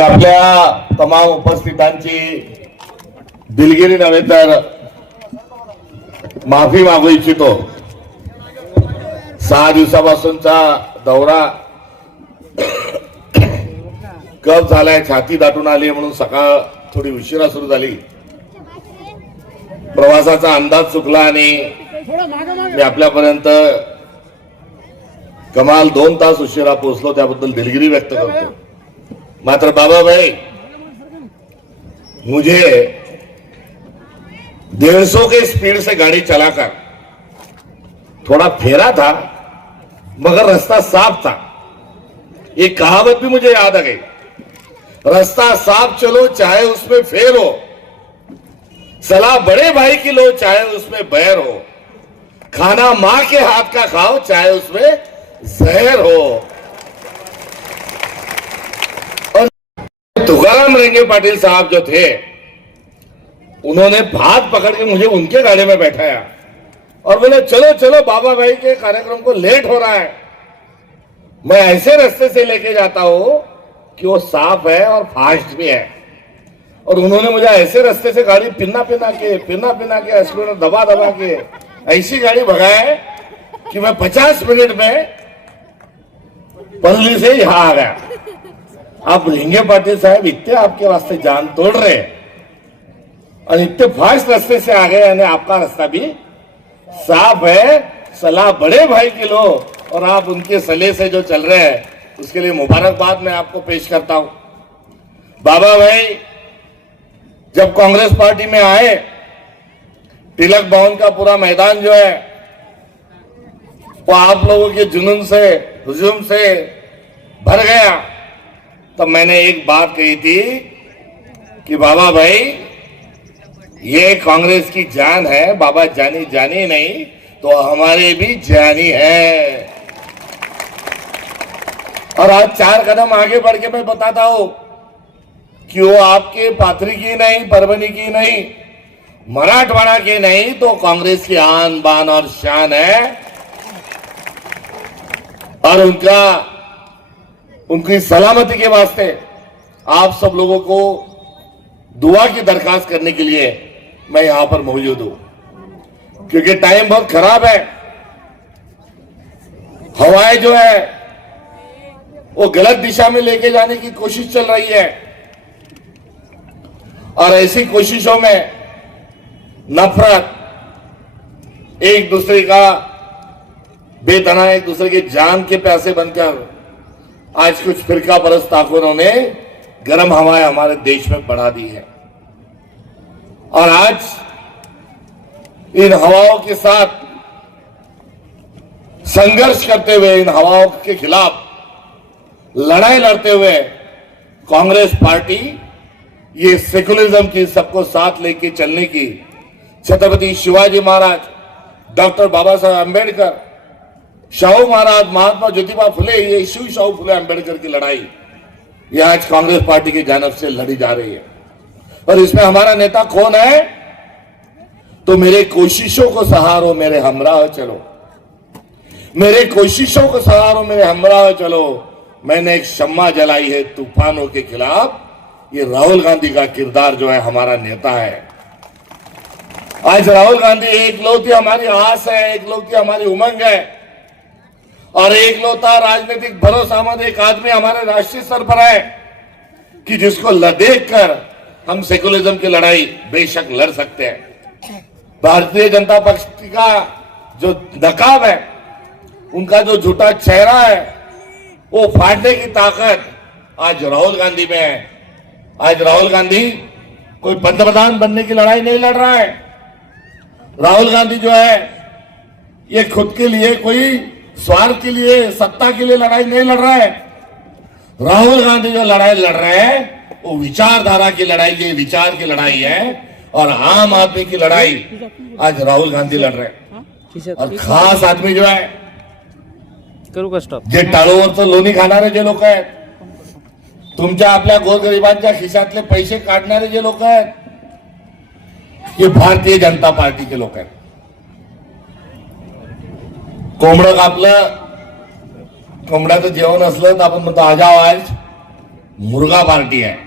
आपल्या तमाम उपस्थितांची दिलगिरी नव्हे तर माफी मागू इच्छितो। 6 दिवसापासूनचा दौरा कफ झालाय, छाती दाटून आली म्हणून सकाळ थोडी उशिरा सुरू झाली। प्रवासाचा अंदाज चुकला आणि मी आपल्यापर्यंत कमाल 2 तास उशिरा पोहोचलो, त्याबद्दल दिलगिरी व्यक्त करतो। मात्र बाबा भाई, मुझे 150 के स्पीड से गाड़ी चलाकर थोड़ा फेरा था, मगर रास्ता साफ था। ये कहावत भी मुझे याद आ गई, रास्ता साफ चलो चाहे उसमें फेर हो, सलाह बड़े भाई की लो चाहे उसमें बैर हो, खाना मां के हाथ का खाओ चाहे उसमें जहर हो। तुकाराम रेंगे पाटिल साहब जो थे, उन्होंने हाथ पकड़ के मुझे उनके गाड़ी में बैठाया और बोले चलो चलो बाबा भाई के कार्यक्रम को लेट हो रहा है। मैं ऐसे रास्ते से लेके जाता हूं कि वो साफ है और फास्ट भी है, और उन्होंने मुझे ऐसे रास्ते से गाड़ी पिना पिना के एक्सीलरेटर दबा दबा के ऐसी गाड़ी भगाए कि मैं 50 मिनट में पल्ली से यहां आ गया। आप रेंगे पाटिल साहब इतने आपके वास्ते जान तोड़ रहे और इतने फास्ट रास्ते से आ गए, यानी आपका रास्ता भी साफ है। सलाह बड़े भाई की लो और आप उनके सलाह से जो चल रहे हैं, उसके लिए मुबारकबाद मैं आपको पेश करता हूं। बाबा भाई जब कांग्रेस पार्टी में आए, तिलक भवन का पूरा मैदान जो है वो आप लोगों के जुनून से, हुजूम से भर गया। तो मैंने एक बात कही थी कि बाबा भाई ये कांग्रेस की जान है, बाबा जानी जानी नहीं तो हमारे भी जानी है। और आज 4 कदम आगे बढ़ के मैं बताता हूं कि वो आपके पाथरी की नहीं, परभनी की नहीं, मराठवाड़ा की नहीं तो कांग्रेस की आन बान और शान है। और उनकी सलामती के वास्ते आप सब लोगों को दुआ की दरखास्त करने के लिए मैं यहां पर मौजूद हूं, क्योंकि टाइम बहुत खराब है। हवाएं जो है वो गलत दिशा में लेके जाने की कोशिश चल रही है, और ऐसी कोशिशों में नफरत, एक दूसरे का बेतना, एक दूसरे के जान के प्यासे बनकर आज कुछ फिरका परस्त ताकतों ने गर्म हवाएं हमारे देश में बढ़ा दी है। और आज इन हवाओं के साथ संघर्ष करते हुए, इन हवाओं के खिलाफ लड़ाई लड़ते हुए कांग्रेस पार्टी ये सेकुलरिज्म की, सबको साथ लेके चलने की, छत्रपति शिवाजी महाराज, डॉक्टर बाबा साहब अम्बेडकर, शाहू महाराज, महात्मा ज्योतिबा फुले, ये शिव शाहू फुले अम्बेडकर की लड़ाई ये आज कांग्रेस पार्टी की जानब से लड़ी जा रही है। और इसमें हमारा नेता कौन है? तो मेरे कोशिशों को सहारो मेरे हमराह चलो, मेरे कोशिशों को सहारो मेरे हमराह चलो। मैंने एक शम्मा जलाई है तूफानों के खिलाफ। ये राहुल गांधी का किरदार जो है हमारा नेता है। आज राहुल गांधी एकलौती हमारी आस है, एकलौती हमारी उमंग है, और एकलौता राजनीतिक भरोसामंद एक आदमी हमारे राष्ट्रीय स्तर पर है कि जिसको देख कर हम सेकुलरिज्म की लड़ाई बेशक लड़ सकते हैं। भारतीय जनता पक्ष का जो नकाब है, उनका जो झूठा चेहरा है, वो फाड़ने की ताकत आज राहुल गांधी में है। आज राहुल गांधी कोई पंतप्रधान बनने की लड़ाई नहीं लड़ रहा है। राहुल गांधी जो है ये खुद के लिए, कोई स्वार्थ के लिए, सत्ता के लिए लड़ाई नहीं लड़ रहा है। राहुल गांधी जो लड़ाई लड़ रहे हैं वो विचारधारा की लड़ाई, ये विचार की लड़ाई है, और आम आदमी की लड़ाई आज राहुल गांधी लड़ रहे हैं। और खास आदमी जो है, करू का स्टॉप, जे टाळूवरचं लोणी खाणारे जे लोक आहेत, तुमच्या आपल्या गोरगरिबांच्या खिशातले पैसे काढणारे जे लोक आहेत, ये भारतीय जनता पार्टी के लोक आहेत। कोंबडं कापलं, कोंबड्याचं जेवण असलं तर आपण म्हणतो आजाव आज मुर्गा पार्टी है।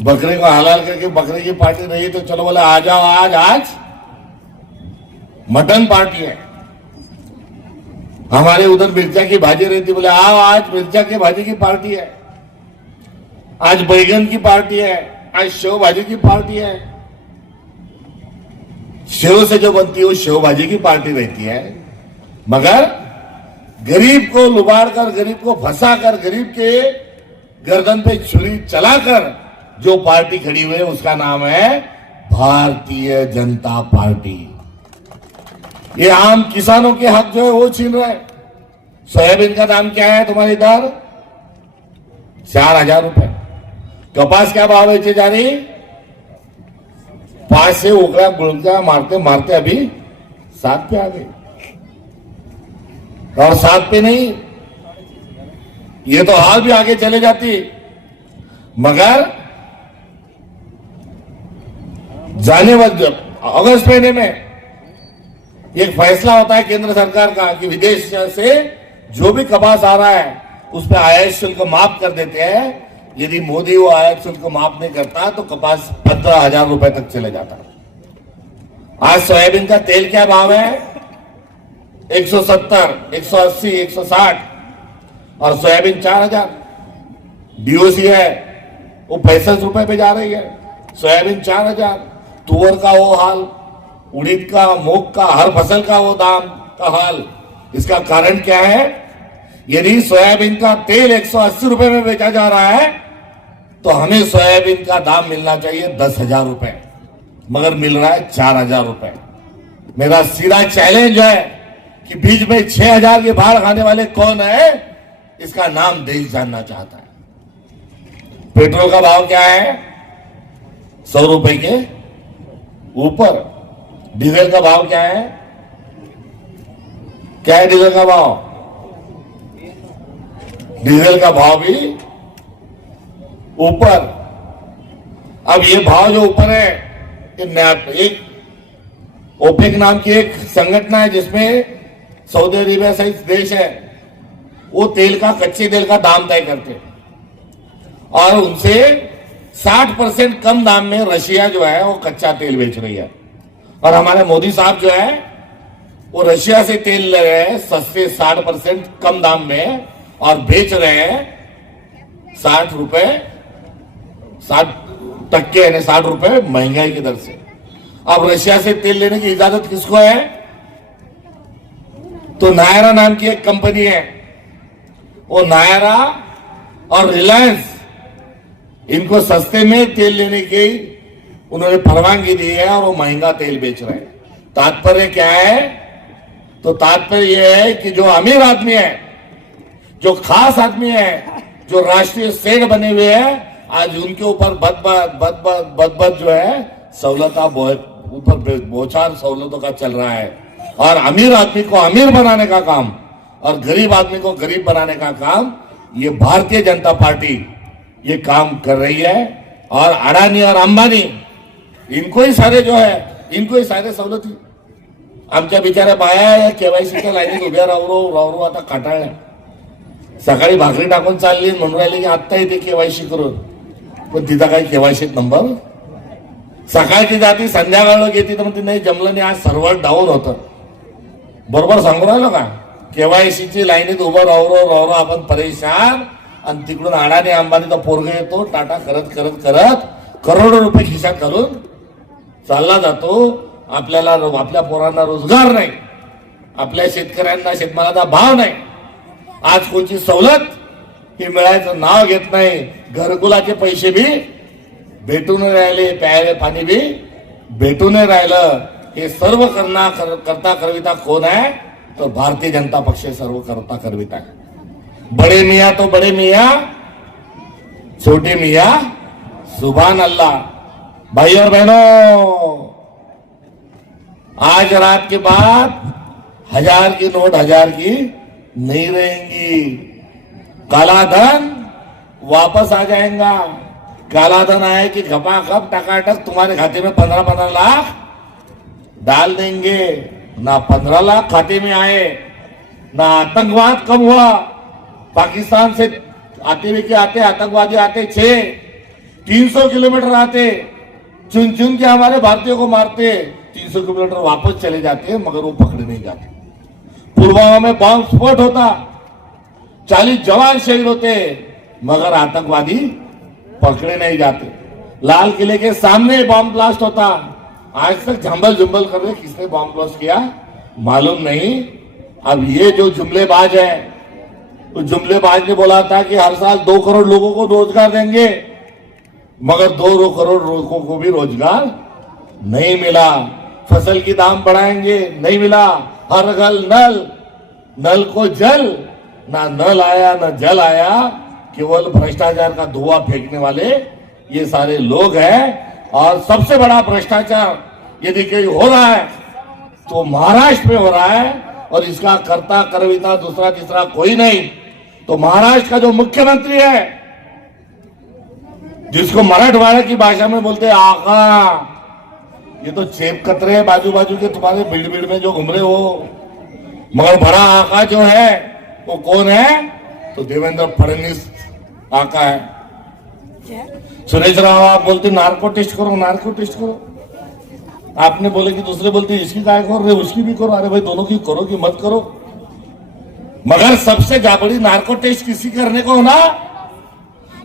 बकरे को हलाल करके बकरे की पार्टी रही तो चलो बोले आ जाओ, आज मटन पार्टी है। हमारे उधर मिर्चा की भाजी रहती, बोले आओ आज मिर्चा की भाजी की पार्टी है, आज बैगन की पार्टी है, आज शेव भाजी की पार्टी है। शेव से जो बनती है वो शेव भाजी की पार्टी रहती है, मगर गरीब को लुबाड़ कर, गरीब को फंसा कर, गरीब के गर्दन पे छुरी चलाकर जो पार्टी खड़ी हुई है उसका नाम है भारतीय जनता पार्टी। ये आम किसानों के हक जो है वो छीन रहा है। सोयाबीन का दाम क्या है तुम्हारे इधर? 4,000 रुपए। कपास क्या भाव बेचे जा रही? 5 से उगड़ा गुड़का मारते मारते अभी 7 पे आ गई। और 7 पे नहीं, ये तो हाल भी आगे चले जाती। मगर जाने वाले अगस्त महीने में एक फैसला होता है केंद्र सरकार का कि विदेश से जो भी कपास आ रहा है उस पर आयात शुल्क माफ कर देते हैं। यदि मोदी वो आयात शुल्क माफ नहीं करता तो कपास 15,000 रुपए तक चले जाता। आज सोयाबीन का तेल क्या भाव है? 170, 180, 160 और सोयाबीन 4,000। डीओसी है वो 65 रुपए पे जा रही है, सोयाबीन 4,000। तुअर का वो हाल, उड़ीद का, मूंग का, हर फसल का वो दाम का हाल। इसका कारण क्या है? यदि सोयाबीन का तेल 180 रुपए में बेचा जा रहा है तो हमें सोयाबीन का दाम मिलना चाहिए 10,000 रुपए, मगर मिल रहा है 4,000 रुपए। मेरा सीधा चैलेंज है कि बीच में 6,000 के बाहर खाने वाले कौन है, इसका नाम देश जानना चाहता है। पेट्रोल का भाव क्या है? 100 रुपए के ऊपर। डीजल का भाव क्या है? क्या है डीजल का भाव? डीजल का भाव भी ऊपर। अब ये भाव जो ऊपर है, एक ओपेक नाम की एक संगठन है जिसमें सऊदी अरेबिया सहित देश है, वो तेल का, कच्चे तेल का दाम तय करते हैं और उनसे 60% कम दाम में रशिया जो है वो कच्चा तेल बेच रही है। और हमारे मोदी साहब जो है वो रशिया से तेल ले रहे हैं सस्ते 60% कम दाम में और बेच रहे हैं 60 रुपए, 60% यानी 60 रुपए महंगाई की दर से। अब रशिया से तेल लेने की इजाजत किसको है? तो नायरा नाम की एक कंपनी है, वो नायरा और रिलायंस इनको सस्ते में तेल लेने की उन्होंने परवानगी दी है और वो महंगा तेल बेच रहे हैं। तात्पर्य क्या है? तो तात्पर्य यह है कि जो अमीर आदमी है, जो खास आदमी है, जो राष्ट्रीय सेठ बने हुए हैं, आज उनके ऊपर बद जो है सहूलत ऊपर बौछार सहूलतों का चल रहा है। और अमीर आदमी को अमीर बनाने का काम और गरीब आदमी को गरीब बनाने का काम ये भारतीय जनता पार्टी ये काम कर रही है। और अडानी और अंबानी इनको ही सारे जो है, इनको ही सारे सवलती। आमच्या बिचाऱ्या बाया केवायसीच्या लाईनीत उभ्या राहू आता काटाळल्या। सकाळी भाकरी टाकून चालली म्हणून राहिली की आत्ता इथे केवायसी करून, पण तिचा काही केवायसीत नंबर। सकाळची जाती संध्याकाळ घेते तर म्हणते नाही जमलं नाही, आज सर्व्हर डाऊन होतं। बरोबर सांगू राहिलो का? केवायसीची लाईनीत उभं राहू आपण परेशान आणि तिकडून अडाणी अंबानीचा पोरगा येतो टाटा करत करत करत करोडो रुपये खिशात घालून चालला जातो। आपल्याला आपल्या पोरांना रोजगार नाही, आपल्या शेतकऱ्यांना शेतमालाचा भाव नाही, आज कोणची सवलत ही मिळायचं नाव घेत नाही, घरकुलाचे पैसे भी भेटून राहिले, प्यायले पाणी भी भेटून राहिलं। हे सर्व करता करविता कोण आहे? तो भारतीय जनता पक्ष सर्व करता करविता है। बड़े मियां तो बड़े मियां, छोटे मियां सुभान अल्लाह। भाई और बहनों, आज रात के बाद 1000 की नोट 1000 की नहीं रहेंगी। काला धन वापस आ जाएगा। काला धन आए कि खपाखप टकाटक तुम्हारे खाते में 15-15 लाख डाल देंगे। ना 15 लाख खाते में आए, ना आतंकवाद कम हुआ, पाकिस्तान से आते हुए के आते आतंकवादी आते 300 किलोमीटर आते, चुन चुन के हमारे भारतीयों को मारते, 300 किलोमीटर वापस चले जाते, मगर वो पकड़े नहीं जाते। पुलवामा में बॉम्ब स्फोट होता, 40 जवान शहीद होते, मगर आतंकवादी पकड़े नहीं जाते। लाल किले के सामने बॉम्ब ब्लास्ट होता, आज तक झंबल झुंबल कर रहे किसने बॉम्ब ब्लास्ट किया मालूम नहीं। अब ये जो जुमलेबाज है, उस जुमलेबाज ने बोला था कि हर साल 2 करोड़ लोगों को रोजगार देंगे, मगर 2 करोड़ लोगों को भी रोजगार नहीं मिला। फसल की दाम बढ़ाएंगे, नहीं मिला। हर घर नल, नल को जल, ना नल आया ना जल आया, केवल भ्रष्टाचार का धुआं फेंकने वाले ये सारे लोग हैं। और सबसे बड़ा भ्रष्टाचार यदि कहीं हो रहा है तो महाराष्ट्र में हो रहा है, और इसका कर्ता करविता दूसरा तीसरा कोई नहीं। तो महाराष्ट्र का जो मुख्यमंत्री है, जिसको मराठवाड़ा की भाषा में बोलते हैं आका, ये तो चेप कतरे हैं बाजू बाजू के तुम्हारे भीड़ भीड़ में जो घूम रहे हो, मगर बड़ा आका जो है वो कौन है? तो देवेंद्र फडणवीस आका है। सुरेश राव आप बोलते नार्को टेस्ट करो, नार्को टेस्ट करो, आपने बोले कि दूसरे बोलते इसकी काय कर रहे, उसकी भी करो। अरे भाई दोनों की करो कि मत करो, मगर सबसे बड़ी नार्को टेस्ट किसी करने को होना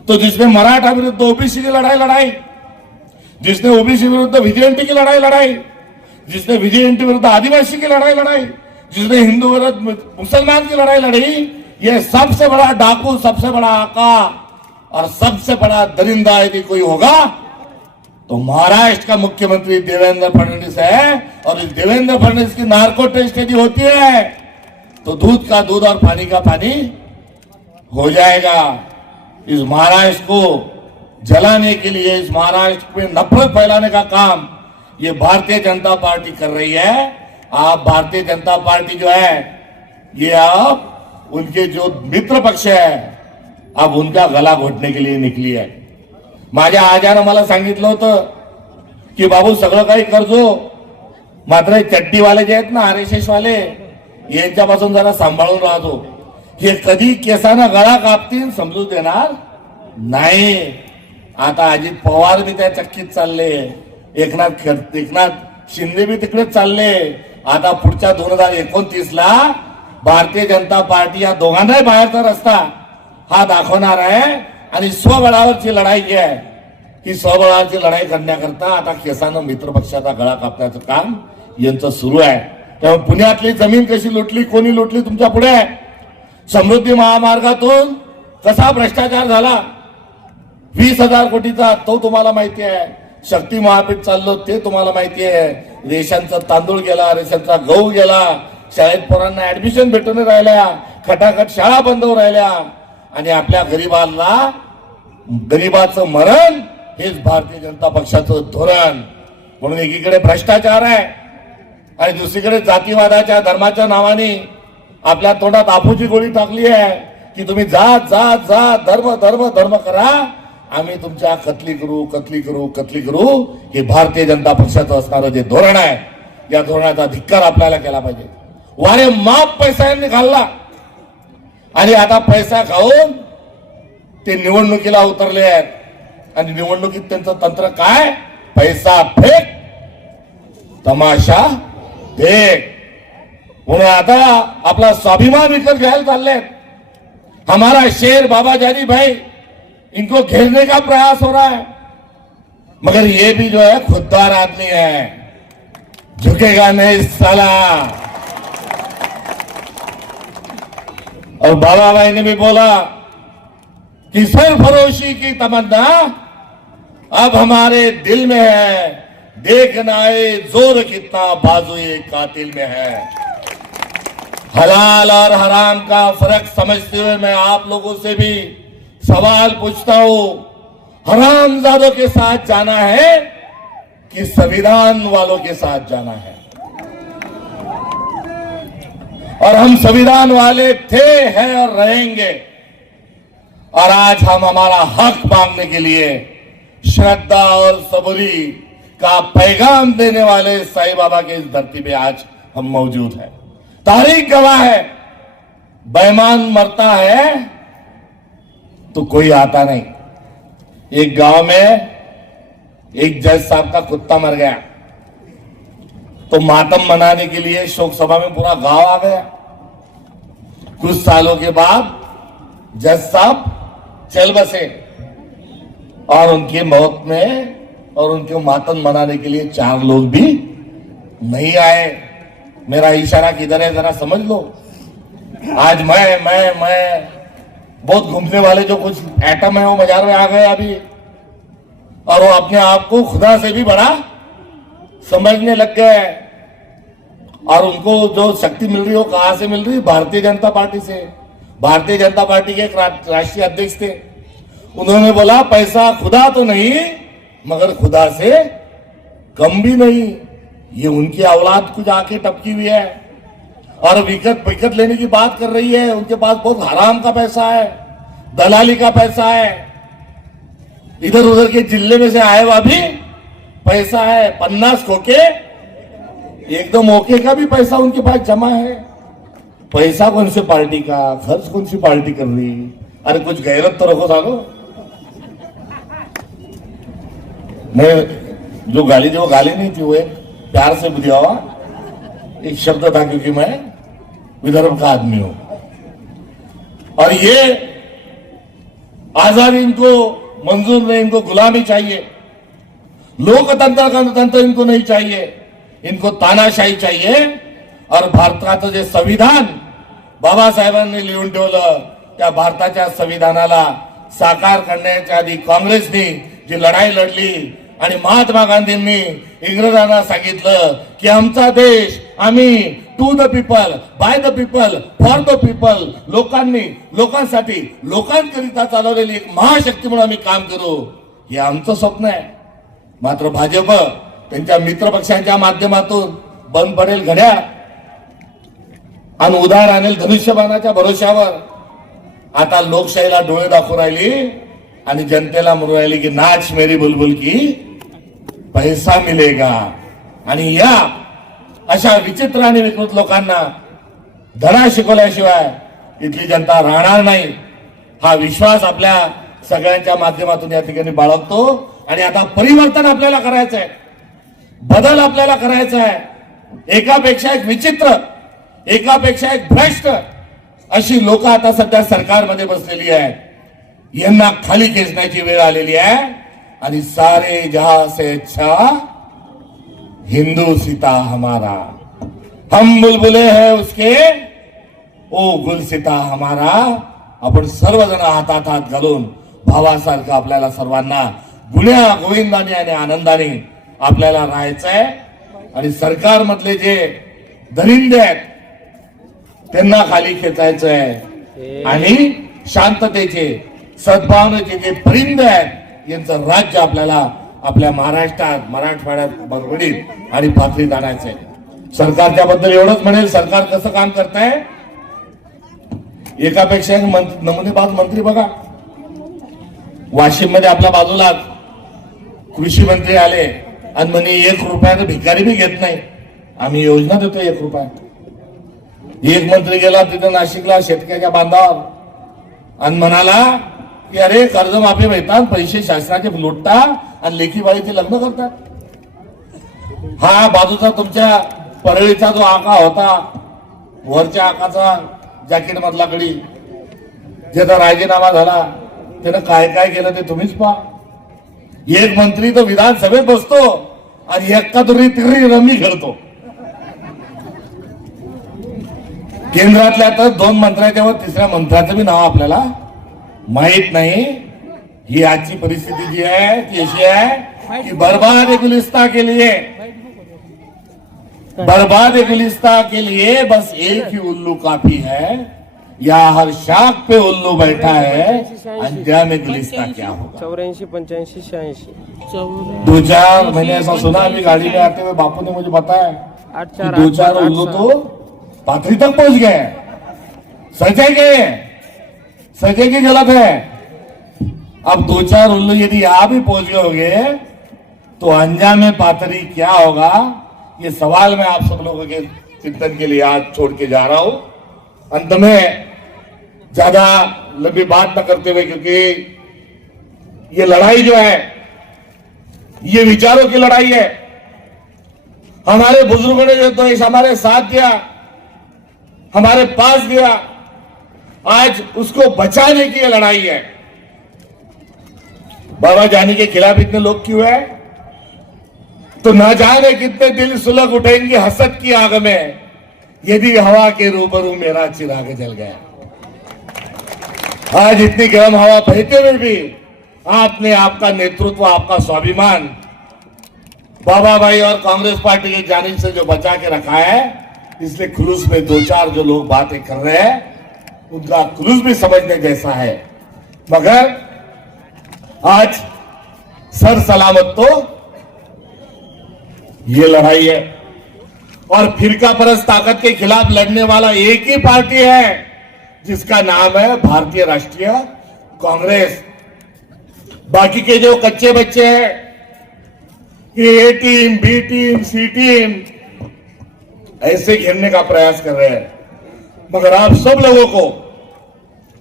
तो जिसने मराठा विरुद्ध ओबीसी की लड़ाई लड़ाई, जिसने ओबीसी विरुद्ध विजेएनटी की लड़ाई लड़ाई, जिसने विजेएनटी विरुद्ध आदिवासी की लड़ाई लड़ाई, जिसने हिंदू विरुद्ध मुसलमान की लड़ाई लड़ी, ये सबसे बड़ा डाकू, सबसे बड़ा आका और सबसे बड़ा दरिंदा यदि कोई होगा तो महाराष्ट्र का मुख्यमंत्री देवेंद्र फडणवीस है। और इस देवेंद्र फडणवीस की नार्को टेस्ट यदि होती है तो दूध का दूध और पानी का पानी हो जाएगा। इस महाराष्ट्र को जलाने के लिए, इस महाराष्ट्र में नफरत फैलाने का काम ये भारतीय जनता पार्टी कर रही है। आप भारतीय जनता पार्टी जो है ये आप उनके जो मित्र पक्ष है अब उनका गला घोटने के लिए निकली आहे। माझ्या आजानं मला सांगितलं होतं की बाबू सगळं काही करजो, मात्र चड्डीवाले जे आहेत ना आरएसएस वाले, यांच्यापासून जरा सांभाळून राहतो, हे कधी केसांना गळा कापतील समजू देणार नाही। आता अजित पवार भी त्या चक्कीत चालले, एकनाथ शिंदे भी तिकडेच चालले। आता पुढच्या 2029 ला भारतीय जनता पार्टी या दोघांनाही बाहेरचा रस्ता हा दाखवणार आहे। आणि स्वबळावरची लढाई जी आहे ही स्वबळावरची लढाई करण्याकरता आता केसानं मित्र पक्षाचा गळा कापण्याचं काम यांचं सुरू आहे। त्यामुळे पुण्यातली जमीन कशी लुटली, कोणी लुटली तुमच्या पुढे आहे। समृद्धी महामार्गातून कसा भ्रष्टाचार झाला 20,000 कोटीचा तो तुम्हाला माहिती आहे। शक्ती महापीठ चाललो ते तुम्हाला माहिती आहे। रेशनचा तांदूळ गेला, रेशनचा गहू गेला, शाळेत पोरांना ऍडमिशन भेटून राहिल्या, खटाखट शाळा बंद होऊन राहिल्या, आणि आपल्या गरीबाचं मरण हेच भारतीय जनता पक्षाचं धोरण। म्हणून एकीकडे भ्रष्टाचार आहे आणि दुसरीकडे जातीवादाच्या धर्माच्या नावाने आपल्या तोंडात आफूची गोळी टाकली आहे की तुम्ही जात जात जात धर्म धर्म धर्म करा, आम्ही तुमच्या कत्ली करू। हे भारतीय जनता पक्षाचं असणारं जे धोरण आहे, या धोरणाचा धिक्कार आपल्याला केला पाहिजे। वारे माप पैसा यांनी घालला आणि आता पैसा खाऊन ते निवडणुकीला उतरले आहेत। आणि निवडणुकीत त्यांचं तंत्र काय? पैसा फेक, तमाशा देख। म्हणून आता आपला स्वाभिमान विकत घ्यायला चालले। हमारा शेर बाबा जानी भाई, इनको घेरने का प्रयास हो रहा है, मगर ये भी जो है खुददार आदमी है, झुकेगा नहीं साला। और बाबा भाई ने भी बोला कि सरफरोशी की तमन्ना अब हमारे दिल में है, देखना है जोर कितना बाजुए कातिल में है। हलाल और हराम का फर्क समझते हुए मैं आप लोगों से भी सवाल पूछता हूं, हरामजादों के साथ जाना है कि संविधान वालों के साथ जाना है? और हम संविधान वाले थे, हैं और रहेंगे। और आज हम हमारा हक मांगने के लिए श्रद्धा और सबूरी का पैगाम देने वाले साईं बाबा के इस धरती पे आज हम मौजूद हैं। तारीख गवाह है, बेईमान मरता है तो कोई आता नहीं। एक गांव में एक जज साहब का कुत्ता मर गया, तो मातम मनाने के लिए शोक सभा में पूरा गांव आ गया। कुछ सालों के बाद जज साहब चल बसे और उनकी मौत में और उनके मातम मनाने के लिए 4 लोग भी नहीं आए। मेरा इशारा किधर है जरा समझ लो। आज मैं बहुत घूमने वाले जो कुछ एटम है वो बाजार में आ गए अभी, और वो अपने आप को खुदा से भी बड़ा समझने लग गए। और उनको जो शक्ति मिल रही है वो कहां से मिल रही है? भारतीय जनता पार्टी से। भारतीय जनता पार्टी के एक राष्ट्रीय अध्यक्ष थे, उन्होंने बोला पैसा खुदा तो नहीं मगर खुदा से कम भी नहीं। ये उनकी औलाद कुछ आके टपकी हुई है और विकत लेने की बात कर रही है। उनके पास बहुत हराम का पैसा है, दलाली का पैसा है, इधर उधर के जिले में से आए हुआ भी पैसा है। 50 खोके एकदम ओके का भी पैसा उनके पास जमा है। पैसा कौन सी पार्टी का, खर्च कौन सी पार्टी कर रही? अरे कुछ गैरत तो रखो सालो। मैं जो गाली थी वो गाली नहीं थी, वो एक प्यार से दिया हुआ एक शब्द था, क्योंकि मैं विदर्भ का आदमी हूं। और ये आजादी इनको मंजूर नहीं, इनको गुलामी चाहिए, लोकतंत्र का तंत्र इनको नहीं चाहिए, इनको तानाशाही चाहिए। और भारताचं जे संविधान बाबासाहेबांनी लिहून ठेवलं, त्या भारताच्या संविधानाला साकार करण्याच्या आधी काँग्रेसनी जी लढाई लढली आणि महात्मा गांधींनी इंग्रजांना सांगितलं की आमचा देश आम्ही to the people, by the people, for the people, लोकांसाठी, लोकांकरिता चालवलेली एक महाशक्ती म्हणून आम्ही काम करू, हे आमचं स्वप्न आहे। मात्र भाजप त्यांच्या मित्र पक्षांच्या माध्यमातून बंद पडेल घड्या आणि उधार आणेल धनुष्यबाणाच्या भरोश्यावर आता लोकशाहीला डोळे दाखवून राहिली आणि जनतेला म्हणून राहिली की नाच मेरी बुलबुल की पैसा मिलेगा। आणि या अशा विचित्र आणि विकृत लोकांना धडा शिकवल्याशिवाय इथली जनता राहणार नाही, हा विश्वास आपल्या सगळ्यांच्या माध्यमातून या ठिकाणी बाळगतो। आणि आता परिवर्तन आपल्याला करायचं आहे, बदल आपल्याला करायचा आहे। एकापेक्षा एक विचित्र, एकापेक्षा एक भ्रष्ट अशी लोक आता सध्या सरकारमध्ये बसलेली आहेत। यांना खाली खेचण्याची वेळ आलेली आहे। आणि सारे जहां से अच्छा हिंदू सीता हमारा, हम बुलबुले हैं उसके, ओ गुलसीता हमारा। आपण सर्वजण हातात हात घालून भावासारखं आपल्याला सर्वांना गुण्या गोविंदाने आणि आनंदाने आपल्याला राहायचंय। आणि सरकारमधले जे दरिंदे आहेत त्यांना खाली खेचायचं आहे आणि शांततेचे, सद्भावनेचे जे परिंदे आहेत यांचं राज्य आपल्याला आपल्या महाराष्ट्रात, मराठवाड्यात, बरबडीत आणि पाथरीत आणायचंय। सरकारच्या बद्दल एवढंच म्हणेल, सरकार कसं काम करताय, एकापेक्षा एक नमुनेबाज मंत्री बघा। वाशिम मध्ये आपल्या बाजूला कृषी मंत्री आले आणि म्हणे 1 रुपयानं भिकारी भी घेत नाही, आम्ही योजना देतो 1 रुपया। एक मंत्री गेला तिथं नाशिकला शेतकऱ्याच्या बांधावर आणि म्हणाला की अरे कर्जमाफी मिळतात, पैसे शासनाचे लुटता आणि लेखीबाईचे लग्न करतात। हा बाजूचा तुमच्या परळीचा जो आका होता, वरच्या आकाचा जॅकेट मधला गडी, ज्याचा राजीनामा झाला, त्यानं काय काय केलं ते तुम्हीच पहा। एक मंत्री तो विधानसभेत बसतो आणि एक्का तिरी रमी खेळतो। केंद्रातल्या तर 2 मंत्र्याच्या वर 3ऱ्या मंत्र्याचं बी नाव आपल्याला माहित नाही। ही आजची परिस्थिती जी आहे ती अशी आहे की बर्बाद गुलिस्ता के लिए, बर्बाद गुलिस्ता के लिए बस एक ही उल्लू काफी है, या हर शाख पे उल्लू बैठा है, अंजाम गुलिस्ता क्या होगा। 84 85 86 2-4 महीने ऐसा सुना, अभी गाड़ी में आते हुए बापू ने मुझे बताया कि 2-4 उल्लू तो पाथरी तक पहुंच गए, सजे की गलत है। अब 2-4 उल्लू यदि यहां भी पहुंच गए होंगे तो अंजाम पाथरी क्या होगा, ये सवाल मैं आप सब लोगों के चिंतन के लिए आज छोड़ के जा रहा हूं। अंत में ज्यादा लंबी बात न करते हुए, क्योंकि ये लड़ाई जो है ये विचारों की लड़ाई है। हमारे बुजुर्गों ने जो देश हमारे साथ दिया, हमारे पास दिया, आज उसको बचाने की ये लड़ाई है। बाबा जानी के खिलाफ इतने लोग क्यों है? तो ना जाने कितने दिल सुलग उठेंगे हसद की आग में, यदि हवा के रूबरू मेरा चिराग जल गया। आज इतनी गर्म हवा बहते हुए भी आपने आपका नेतृत्व, आपका स्वाभिमान बाबा भाई और कांग्रेस पार्टी की जानिब से जो बचा के रखा है, इसलिए खुलूस में दो चार जो लोग बातें कर रहे हैं उनका खुलूस भी समझने जैसा है। मगर आज सर सलामत तो ये लड़ाई है, और फिरका परस्त ताकत के खिलाफ लड़ने वाला एक ही पार्टी है जिसका नाम है भारतीय राष्ट्रीय कांग्रेस। बाकी के जो कच्चे बच्चे हैं, ये ए टीम, बी टीम, सी टीम ऐसे घेरने का प्रयास कर रहे हैं, मगर आप सब लोगों को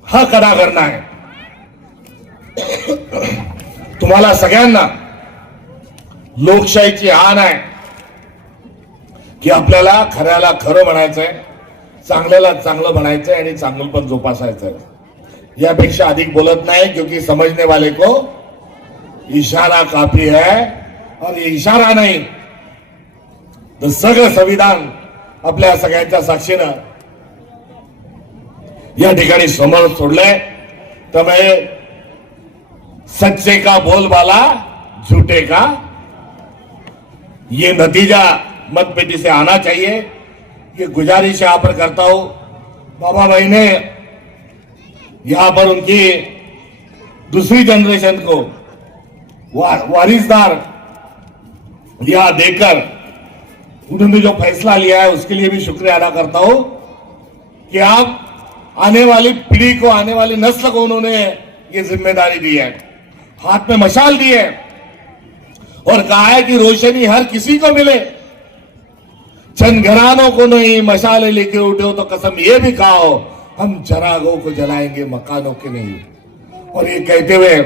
हक अदा करना है। तुम्हाला सगळ्यांना लोकशाहीची हान आहे की आपल्याला खऱ्याला खरं म्हणायचंय, चांगल्याला चांगलं म्हणायचंय आणि चांगलं पण जोपासायचंय। यापेक्षा अधिक बोलत नाही, क्योंकि समझने वाले को इशारा काफी है, और ये इशारा नाही तर सगळं संविधान आपल्या सगळ्यांच्या साक्षीनं या ठिकाणी समोर सोडलंय। त्यामुळे सच्चे का बोलबाला, झूठे का ये नतीजा मतपेटी से आना चाहिए। ये गुजारिश यहां पर करता हूं, बाबा भाई ने यहां पर उनकी दूसरी जनरेशन को वारिसदार यहां देकर उन्होंने जो फैसला लिया है उसके लिए भी शुक्रिया अदा करता हूं कि आप आने वाली पीढ़ी को, आने वाली नस्ल को उन्होंने ये जिम्मेदारी दी है, हाथ में मशाल दी है और कहा है कि रोशनी हर किसी को मिले, चंद घरानों को नहीं। मशाले लेके उठे हो तो कसम ये भी खाओ, हम चरागों को जलाएंगे, मकानों के नहीं। और ये कहते हुए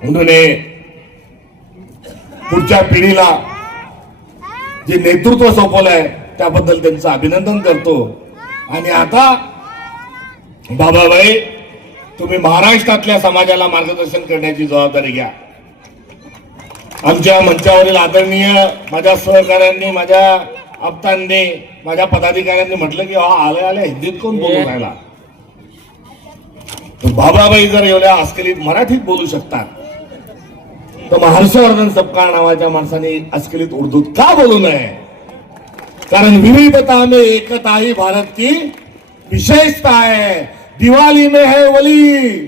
उन्होंने पुढच्या पिढीला जे नेतृत्व सोपवलंय त्याबद्दल त्यांचं अभिनंदन करतो। आणि आता बाबाभाई, तुम्ही महाराष्ट्रातल्या समाजाला मार्गदर्शन करण्याची जबाबदारी घ्या। आमच्या मंचावरील आदरणीय माझ्या सहकाऱ्यांनी, माझ्या आप्तांनी, माझ्या पदाधिकाऱ्यांनी म्हटलं की आले आले हिंदीत कोण बोलू राहिला, तर बाबाबाई जर एवढ्या अस्खलित मराठीत बोलू शकतात तर मग हर्षवर्धन सपकाळ नावाच्या माणसाने अस्खलित उर्दूत का बोलू नये? कारण विविधता में एकता ही भारत की विशेषता है। दिवाली में है वली,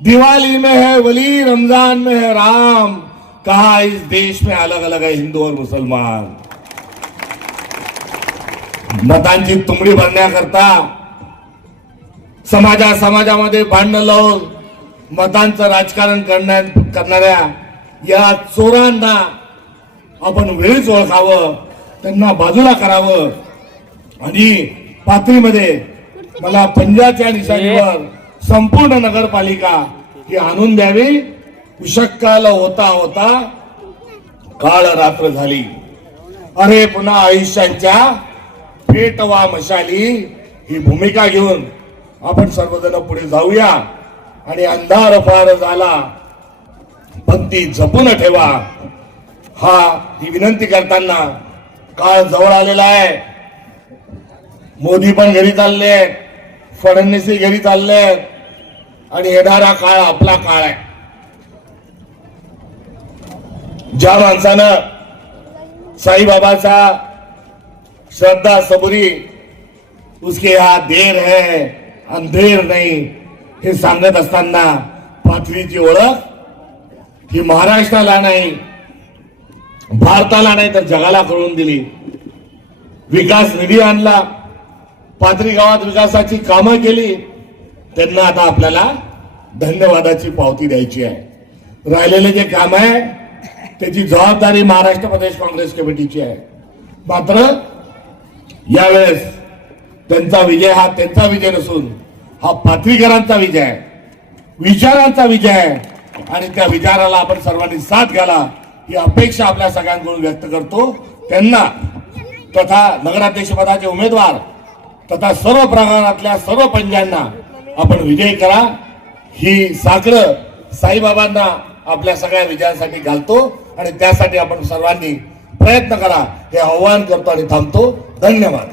दिवाली में है वली, रमजान में है राम, कहा इस देश में अलग अलग है हिंदू और मुसलमान। मतांची तुंबडी भरण्याकरता समाजामध्ये भांडण लावून मतांचं राजकारण करणाऱ्या या चोरांना आपण वेळीच ओळखावं, त्यांना बाजूला करावं आणि पातळीमध्ये मला पंजाच्या निशाणीवर संपूर्ण नगरपालिका ही आणून द्यावी। उशक्काल होता होता काळ रात्र झाली, अरे पुन्हा आयुष्याच्या पेटवा मशाली ही भूमिका घेऊन आपण सर्वजण पुढे जाऊया। आणि अंधार फार झाला, पंक्ती जपून ठेवा, ही विनंती करताना काळ जवळ आलेला आहे। मोदी पण घरी चालले, फडणवीसही घरी चालले आणि येणारा काळ आपला काळ आहे। ज्या माणसानं साईबाबाचा श्रद्धा सबुरी, उसके यहां देर है अंधेर नहीं हे सांगत असताना पाथरीची ओळख ही महाराष्ट्राला नाही, भारताला नाही तर जगाला करून दिली। विकास निधी आणला, पाथरी गावात विकासाची कामं केली, त्यांना आता आपल्याला धन्यवादाची पावती द्यायची आहे। राहिलेले जे काम आहे त्याची जबाबदारी महाराष्ट्र प्रदेश काँग्रेस कमिटीची आहे। मात्र यावेळेस त्यांचा विजय हा त्यांचा विजय नसून हा पाथरीकरांचा विजय आहे, विचारांचा विजय आहे आणि त्या विचाराला आपण सर्वांनी साथ घ्याला ही अपेक्षा आपल्या सगळ्यांकडून व्यक्त करतो. त्यांना तथा नगराध्यक्ष पदाचे उमेदवार तथा सर्व प्रकारातल्या सर्व पंजांना आपण विजयी करा ही साकडं साईबाबांना आपल्या सगळ्या विजयांसाठी घालतो आणि त्यासाठी आपण सर्वांनी प्रयत्न करा हे आव्हान करतो आणि थांबतो. धन्यवाद.